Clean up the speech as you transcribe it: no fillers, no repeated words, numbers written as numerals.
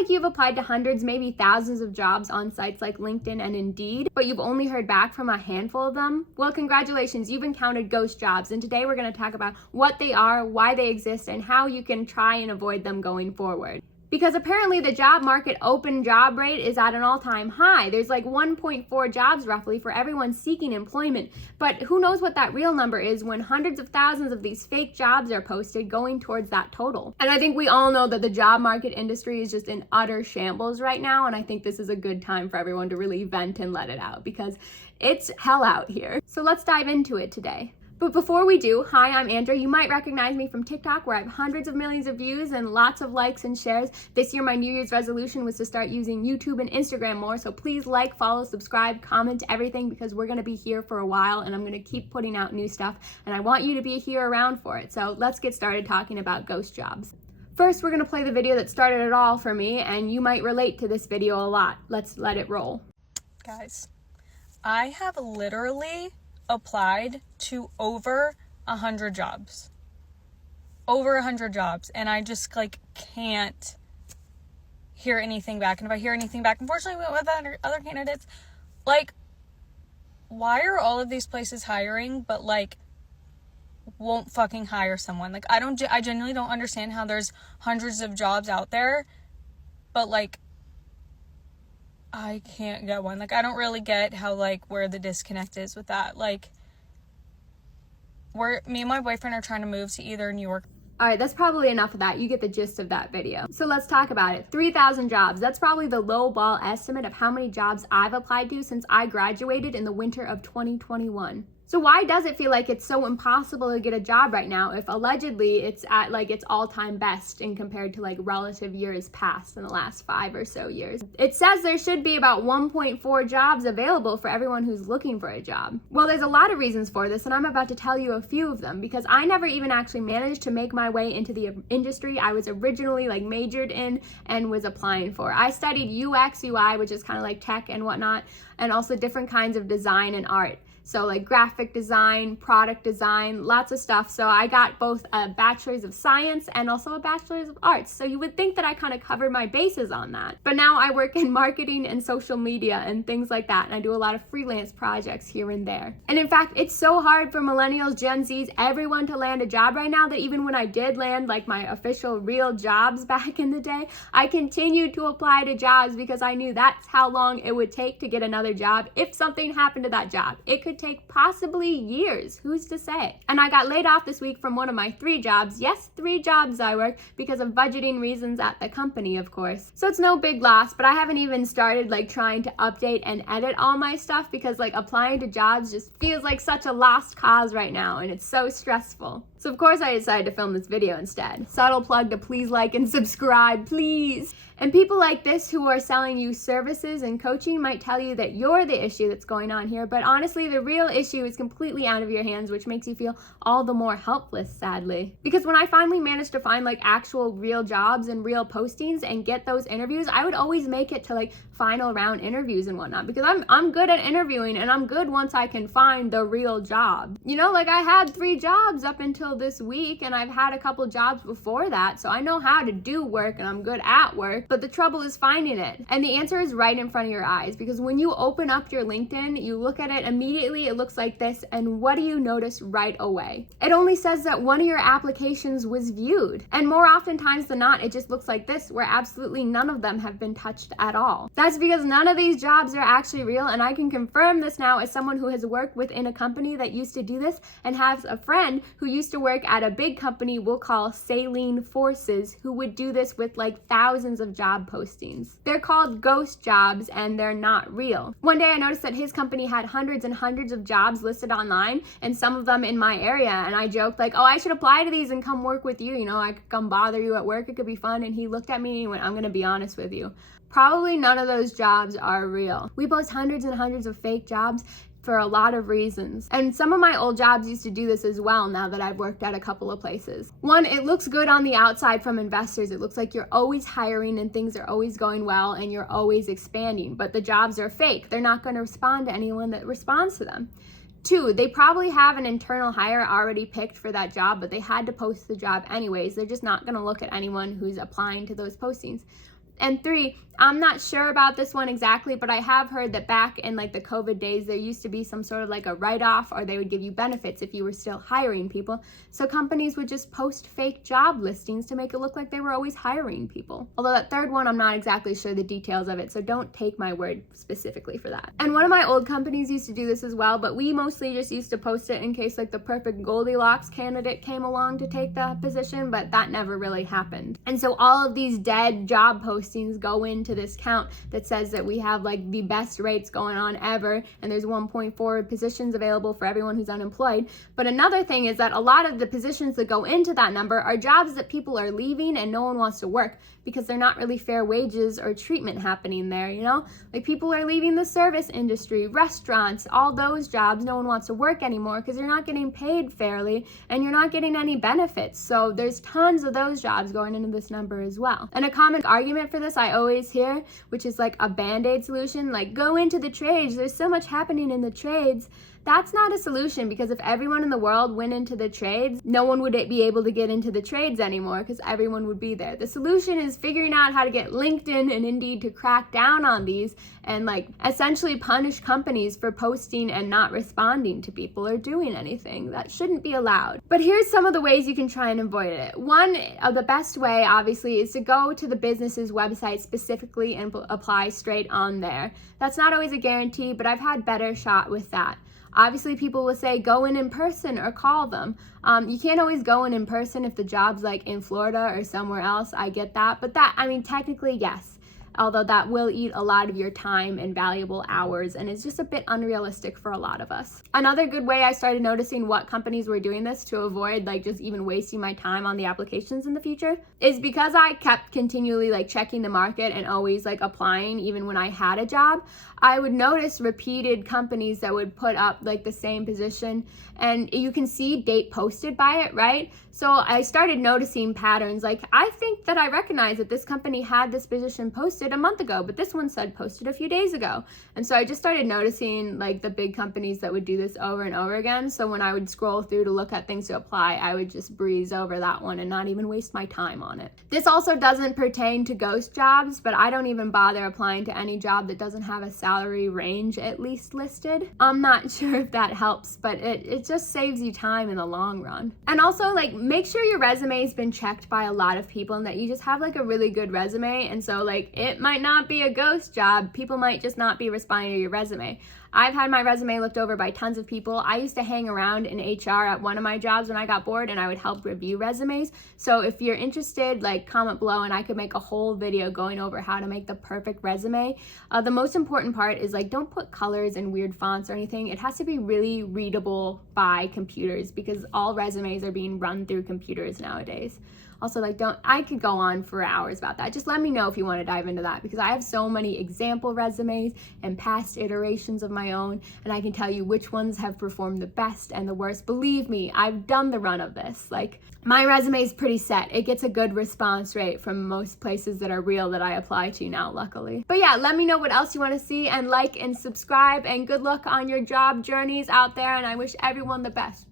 like you've applied to hundreds, maybe thousands of jobs on sites like LinkedIn and Indeed, but you've only heard back from a handful of them? Well, congratulations, you've encountered ghost jobs, and today we're going to talk about what they are, why they exist, and how you can try and avoid them going forward. Because apparently the job market open job rate is at an all-time high. There's like 1.4 jobs roughly for everyone seeking employment. But who knows what that real number is when hundreds of thousands of these fake jobs are posted going towards that total. And I think we all know that the job market industry is just in utter shambles right now. And I think this is a good time for everyone to really vent and let it out because it's hell out here. So let's dive into it today. But before we do, hi, I'm Andrea. You might recognize me from TikTok where I have hundreds of millions of views and lots of likes and shares. This year, my New Year's resolution was to start using YouTube and Instagram more. So please like, follow, subscribe, comment, everything because we're going to be here for a while and I'm going to keep putting out new stuff. And I want you to be here around for it. So let's get started talking about ghost jobs. First, we're going to play the video that started it all for me and you might relate to this video a lot. Let's let it roll. Guys, I have literally applied to over 100 jobs, and I just can't hear anything back. And if I hear anything back, unfortunately with other candidates, why are all of these places hiring but won't fucking hire someone? I genuinely don't understand how there's hundreds of jobs out there but I can't get one. I don't really get how, where the disconnect is with that. Me and my boyfriend are trying to move to either New York. All right, that's probably enough of that. You get the gist of that video. So let's talk about it. 3,000 jobs. That's probably the low ball estimate of how many jobs I've applied to since I graduated in the winter of 2021. So why does it feel like it's so impossible to get a job right now if allegedly it's at its all-time best in compared to relative years past in the last 5 or so years? It says there should be about 1.4 jobs available for everyone who's looking for a job. Well, there's a lot of reasons for this and I'm about to tell you a few of them because I never even actually managed to make my way into the industry I was originally majored in and was applying for. I studied UX, UI, which is kind of tech and whatnot, and also different kinds of design and art. So graphic design, product design, lots of stuff. So I got both a bachelor's of science and also a bachelor's of arts. So you would think that I kind of covered my bases on that. But now I work in marketing and social media and things like that. And I do a lot of freelance projects here and there. And in fact, it's so hard for millennials, Gen Zs, everyone to land a job right now that even when I did land my official real jobs back in the day, I continued to apply to jobs because I knew that's how long it would take to get another job if something happened to that job. It could take possibly years, who's to say? And I got laid off this week from one of my 3 jobs. Yes, 3 jobs I work because of budgeting reasons at the company, of course. So it's no big loss, but I haven't even started trying to update and edit all my stuff because applying to jobs just feels like such a lost cause right now and it's so stressful. So of course I decided to film this video instead. Subtle plug to please like and subscribe, please. And people like this who are selling you services and coaching might tell you that you're the issue that's going on here, but honestly the real issue is completely out of your hands, which makes you feel all the more helpless, sadly. Because when I finally managed to find actual real jobs and real postings and get those interviews, I would always make it to final round interviews and whatnot because I'm good at interviewing and I'm good once I can find the real job. I had 3 jobs up until this week and I've had a couple jobs before that, so I know how to do work and I'm good at work, but the trouble is finding it. And the answer is right in front of your eyes because when you open up your LinkedIn, you look at it immediately, it looks like this, and what do you notice right away? It only says that one of your applications was viewed, and more oftentimes than not, it just looks like this where absolutely none of them have been touched at all. That's because none of these jobs are actually real, and I can confirm this now as someone who has worked within a company that used to do this and has a friend who used to work at a big company we'll call Saline Forces who would do this with thousands of job postings. They're called ghost jobs and they're not real. One day I noticed that his company had hundreds and hundreds of jobs listed online and some of them in my area, and I joked oh, I should apply to these and come work with you. I could come bother you at work, it could be fun. And he looked at me and he went, I'm gonna be honest with you. Probably none of those jobs are real. We post hundreds and hundreds of fake jobs for a lot of reasons. And some of my old jobs used to do this as well now that I've worked at a couple of places. One, it looks good on the outside from investors. It looks like you're always hiring and things are always going well and you're always expanding, but the jobs are fake. They're not going to respond to anyone that responds to them. 2, they probably have an internal hire already picked for that job, but they had to post the job anyways. They're just not going to look at anyone who's applying to those postings. And 3, I'm not sure about this one exactly, but I have heard that back in like the COVID days, there used to be some sort of like a write-off, or they would give you benefits if you were still hiring people. So companies would just post fake job listings to make it look like they were always hiring people. Although that 3rd one, I'm not exactly sure the details of it, so don't take my word specifically for that. And one of my old companies used to do this as well, but we mostly just used to post it in case like the perfect Goldilocks candidate came along to take the position, but that never really happened. And so all of these dead job postings go into this count that says that we have like the best rates going on ever, and there's 1.4 positions available for everyone who's unemployed. But another thing is that a lot of the positions that go into that number are jobs that people are leaving and no one wants to work because they're not really fair wages or treatment happening there, you know? Like people are leaving the service industry, restaurants, all those jobs, no one wants to work anymore because you're not getting paid fairly and you're not getting any benefits. So there's tons of those jobs going into this number as well. And a common argument for this I always hear, which is like a band-aid solution, like go into the trades, there's so much happening in the trades. That's not a solution, because if everyone in the world went into the trades, no one would be able to get into the trades anymore because everyone would be there. The solution is figuring out how to get LinkedIn and Indeed to crack down on these and like essentially punish companies for posting and not responding to people or doing anything. That shouldn't be allowed. But here's some of the ways you can try and avoid it. One of the best way, obviously, is to go to the business's website specifically and apply straight on there. That's not always a guarantee, but I've had better shot with that. Obviously, people will say go in person or call them. You can't always go in person if the job's like in Florida or somewhere else. I get that. But that, I mean, technically, yes. Although that will eat a lot of your time and valuable hours, and it's just a bit unrealistic for a lot of us. Another good way I started noticing what companies were doing this to avoid like just even wasting my time on the applications in the future is because I kept continually like checking the market and always like applying even when I had a job. I would notice repeated companies that would put up like the same position, and you can see date posted by it, right? So I started noticing patterns. Like I think that I recognize that this company had this position posted a month ago, but this one said posted a few days ago. And so I just started noticing like the big companies that would do this over and over again. So when I would scroll through to look at things to apply, I would just breeze over that one and not even waste my time on it. This also doesn't pertain to ghost jobs, but I don't even bother applying to any job that doesn't have a salary range at least listed. I'm not sure if that helps, but it just saves you time in the long run. And also like make sure your resume has been checked by a lot of people and that you just have like a really good resume. And so like it might not be a ghost job. People might just not be responding to your resume. I've had my resume looked over by tons of people. I used to hang around in HR at one of my jobs when I got bored, and I would help review resumes. So if you're interested, like comment below and I could make a whole video going over how to make the perfect resume. The most important part is like don't put colors and weird fonts or anything. It has to be really readable by computers because all resumes are being run through computers nowadays. Also, like, I could go on for hours about that. Just let me know if you want to dive into that, because I have so many example resumes and past iterations of my own, and I can tell you which ones have performed the best and the worst. Believe me, I've done the run of this. Like, my resume is pretty set. It gets a good response rate from most places that are real that I apply to now, luckily. But yeah, let me know what else you want to see, and like and subscribe, and good luck on your job journeys out there, and I wish everyone the best.